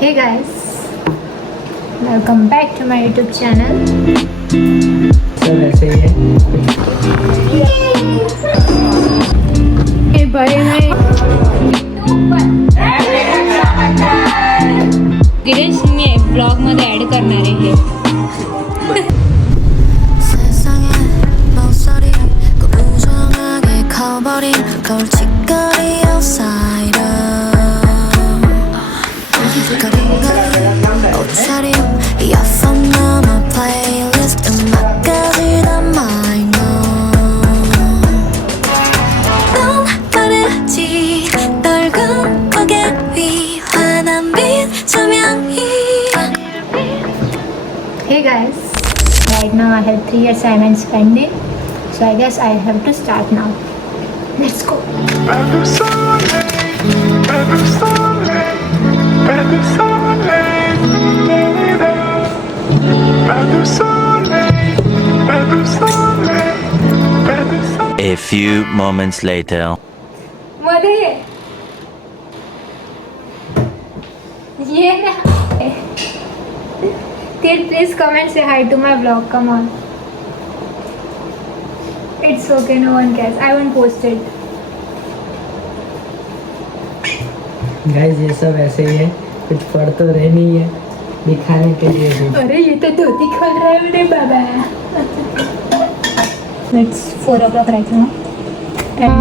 Hey guys, welcome back to my YouTube channel. सब ऐसे ही है. Hey भाई मैं गिरीश मी ब्लॉग मध्ये ऍड करणार आहे. 세상에 목소리 꾸부정하게 커버린 걸칫거리 outsider 거린 옷차림 이어폰 넘어 플레이리스트 음악까지 다 minor 넌 빠르지 널 꿈꾸게 위환한 빛 조명이 Hey guys, right now I have 3 assignments pending, so I guess I have to start now. Let's go. A few moments later. मध्ये ये ना. Kid, please come and say hi to my vlog. Come on. It's okay, no one cares. I won't post it. Guys ये सब ऐसे ही है, कुछ पढ़ तो रहे नहीं है, दिखाने के लिए भी. अरे ये तो धोती खोल रहा है मेरे बाबा. It's 4 o'clock right now. And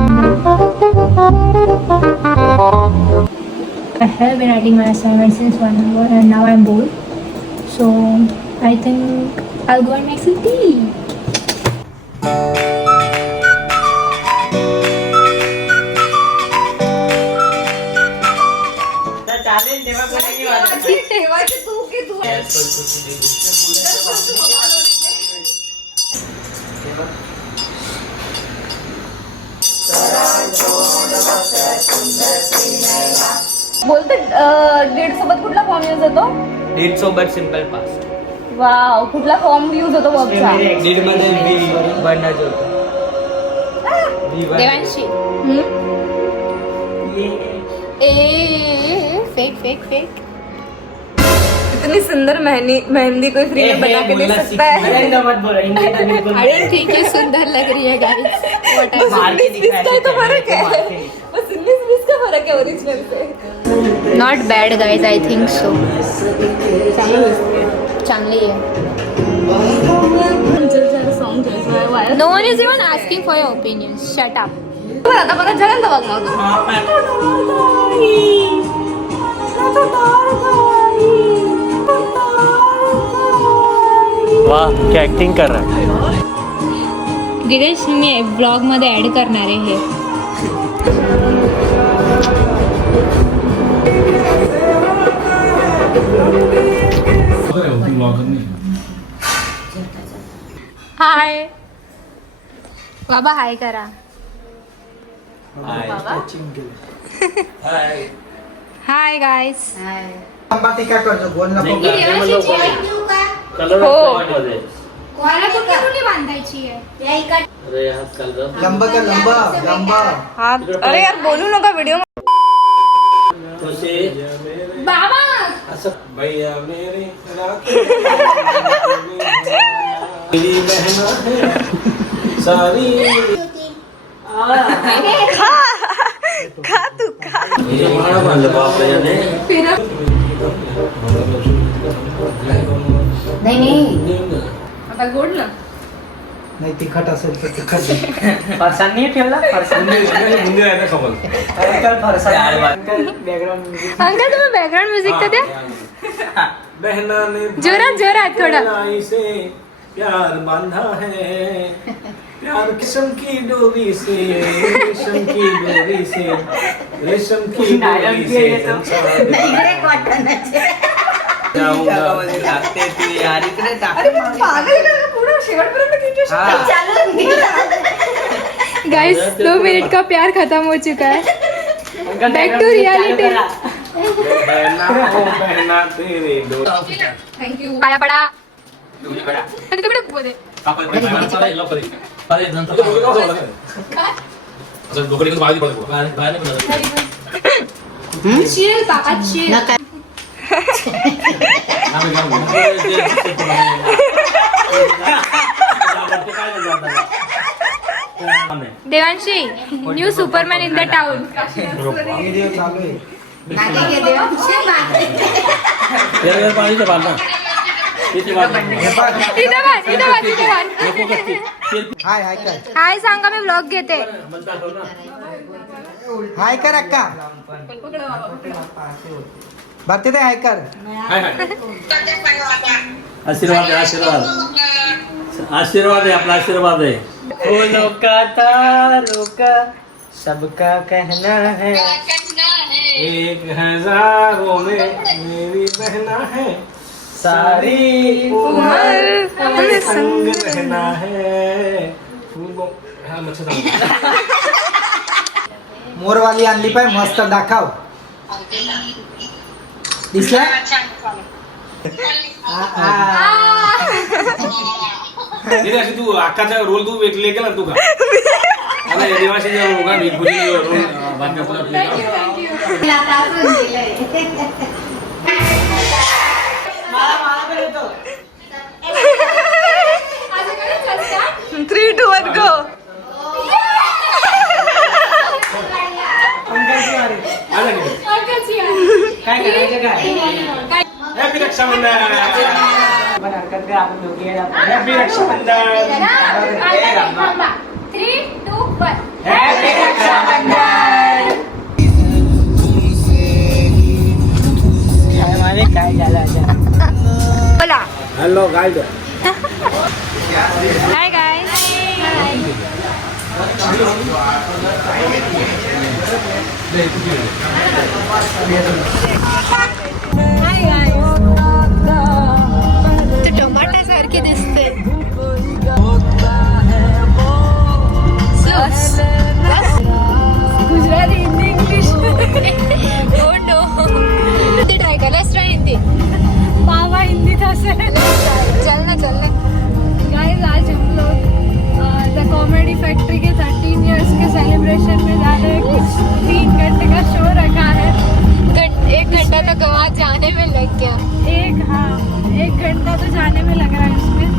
I have been writing my assignment since 1 hour and now I'm bored. So I think I'll go and make some tea. बोलते डेट सोबत कुठला फॉर्म यूज होतो? डेट सोबत सिंपल पास्ट. वाव, कुठला form use होतो बॉबचा? Date मध्ये B बनणार होतं. देवांशी. ए फेक फेक फेक. इतनी सुंदर मेहंदी कोई फ्री में बना के दे सकता है? मत बोलो, हिंदी तो बिल्कुल I don't think ये सुंदर लग रही है guys. What I मार के दिखाया इसका तो फर्क है. बस 19-20 का फर्क है ओरिजिनल से. Not bad guys, I think so. चांगली है. No one is even asking for your opinions. Shut up. बरं, आता परत जगन तर बघ मग. वाह क्या एक्टिंग कर रहा है. गिरीश मी ब्लॉग मध्ये ऍड करणार आहे हे. हाय बाबा, हाय करा. Hi guys. टीका करतो, बोल नको. कोणाला कुठे बांधायची आहे? लंबा का लंबा लंबा. हात, अरे यार बोलू नका व्हिडिओ. बाबा भैया मेरे मेरी बहना है सारी. खा तू खा. ये मारा बांधलं बापरे याने. आता गोड ना. नाही तिखट असेल तर तिखट. फरसाण नाही ठेवला. फरसाण बुंदी आहे ना खबर. अंकल तुम्ही बॅकग्राउंड म्युझिक तर द्या. बहना ने जोरात जोरात थोडा. लाई से प्यार बांधा है, प्यार रेशम की डोरी से, रेशम की डोरी से, रेशम की डोरी से जाऊंगा. लागते तू यार इकडे टाक. पागल का पूरा शेवटपर्यंत किती गाइस 2 मिनट का प्यार खत्म हो चुका है. Back to reality. बहना तेरे डोरी. थँक्यू. पाया पडा. तिकडे मध्ये चिल बाबा chill. Devanshi new superman in the town. Video चालू आहे. हाय हाय कर. हाय सांगा, मी व्लॉग घेते. हाय कर अक्का. भरते ते हाय कर. आशीर्वाद आहे, आशीर्वाद आशीर्वाद आहे, आपला आशीर्वाद आहे. फूलों का तारों का सबका कहना है. एक हजारों में मेरी बहना है, सारी उम्र हमें संग रहना है. फूलों हा मच्छर सांग. मोरवाली आणली पाय मस्त दाखव. दिसला? नाही अशी तू अक्काचा रोल तू वेगळे केला तू का आता देवाशी रोगा मी थ्री टू वन गो. काय करायचं काय? हॅपी रक्षाबंधन. पण हरकत काय, आपण दोघे आहे. हॅपी रक्षाबंधन. 3, 2, 1. हॅपी रक्षाबंधन. काय झालं आता? बोला. Hello guys. Hi guys. ते टमाटा सारखे दिसते. Gujarati, Hindi, English. No no. Hindi try कर. Let's try Hindi. बाबा हिंदी था सर. चलना चलना. गाइस आज हम लोग द कॉमेडी फैक्ट्री के 13 इयर्स के सेलिब्रेशन में जा रहे हैं. कुछ 3 घंटे का शो रखा है. 1 घंटा तो गवा जाने में लग गया. 1 घंटा तो जाने में लग रहा है उसमें.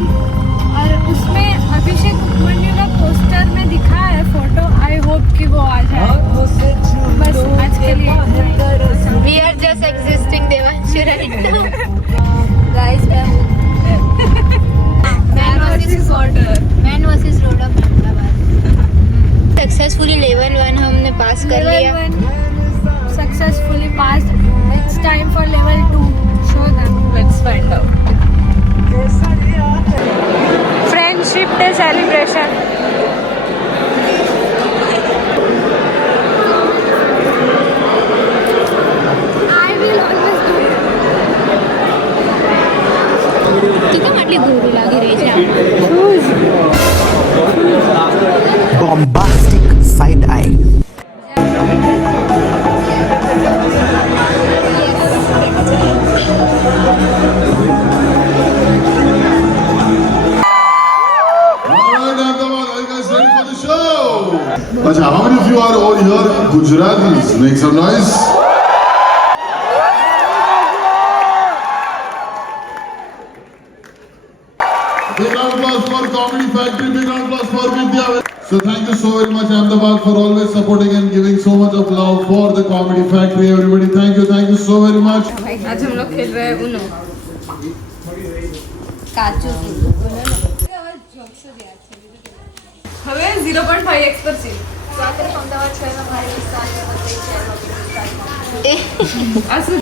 और उसमें अभिषेक उपमन्यु का पोस्टर में दिखा है फोटो. आई होप कि वो आ जाए. बस आज के लिए we are just existing Devanshi right now. Guys man versus road of Ahmedabad. Successfully level 1 हमने पास कर लिया. Successfully pass. It's time for level 2. Show them. Let's find out. Friendship day celebration. I will always do. तुका म्हटली गोरू लागी रे. bombastic side eye. Acha, how many of you are all here Gujaratis? Make some noise. Big round of applause for Comedy Factory. Big round of applause for Vidya. So thank you so very much Ahmedabad for always supporting and giving so much of love for the Comedy Factory. Everybody, thank you so very much. आज हम लोग खेल रहे हैं उनो. काचू હવે 0.5x પર છે. અમદાવાદ શહેરમાં મારે આ શું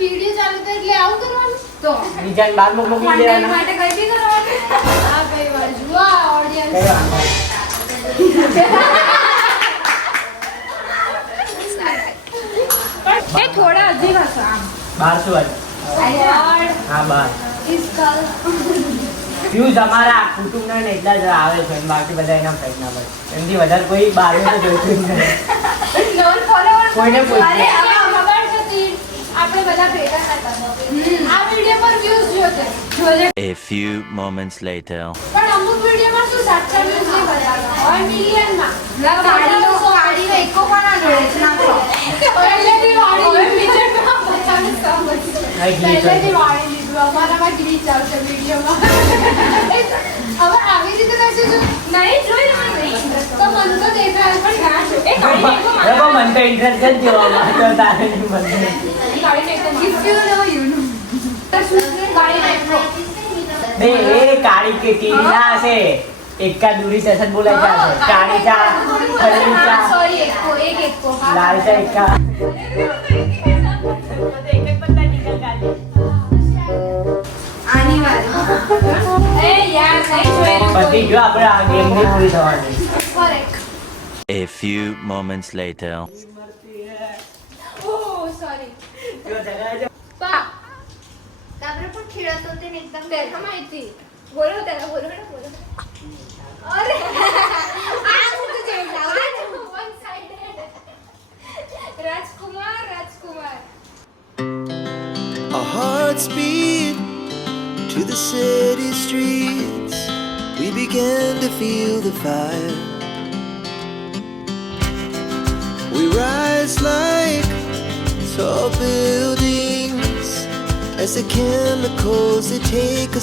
વિડિયો ચાલુ થાય એટલે આવું કરવાનું. તો બીજા બાર મોકલી content દેવાના. માટે કઈ બી કરવાનું. આ કઈ વાર જુઓ ઓડિયન્સ. એ થોડા અજીબ હશે આમ. 1200 વાળી. હા 12. ઇસ કલ વ્યૂઝ અમારા કુટુંબના ને એટલા જ આવે છે. બાકી બધા એના ફેક ના પડે. એમથી વધારે કોઈ બહારનું તો જોઈતું જ નથી. નોન ફોલોવર કોઈને પૂછ. અરે હવે ખબર છે આપણે બધા ભેગા નતા. આ વિડિયો પર વ્યૂઝ જોજે. A few moments later. પણ અમુક વિડિયોમાં શું 700 વ્યૂઝ નહીં બતાવતા હોય મિલિયનમાં. ગાડીનો એકો પણ ના જોડે છે. ના તો પહેલેથી વાડી પહેલેથી વાળી લીધું અમારામાં ગ્રીચ આવશે વિડીયોમાં હવે આવી રીતે કરશે જો નહીં જોઈ તો મન તો દેખાય પણ ના જો એ ગાડી મેકો મને તો ઇન્ટરેસ્ટ જ જોવામાં તો તારે નહીં મને ગાડી મેકો if you know you know ગાડી મેકો બે એ કાળી કે ટીવી ના હશે એકા દૂરી ચસન બોલાય છે કાળી ચા ખરી ચા સોરી એક લાલ ચા એકા આની વાળી એ યાર નહીં જોઈ પછી જો આપણે આ ગેમ ની પૂરી થવાની correct A few moments later. Oh sorry જો જગાજો પા તાપરે પણ ખીડા તો તેને એકદમ દેખા માહિતી બોલો તેના બોલો ને બોલો અરે આ હું તો જેમ જાવ one sided Rajkumar Our hearts beat to the city streets. We began to feel the fire. We rise like tall buildings as the chemicals they take us.